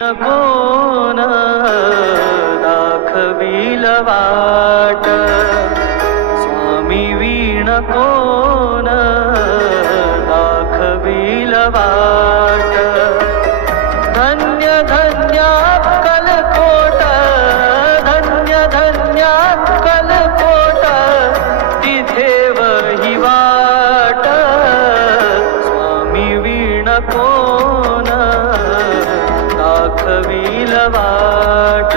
कोण दाखविल वाट स्वामी वीण कोण दाखविल वाट धन्य धन्य अक्कलकोट धन्य धन्य अक्कलकोट तिथे वही वाट स्वामी वीण कोण दाखविल वाट।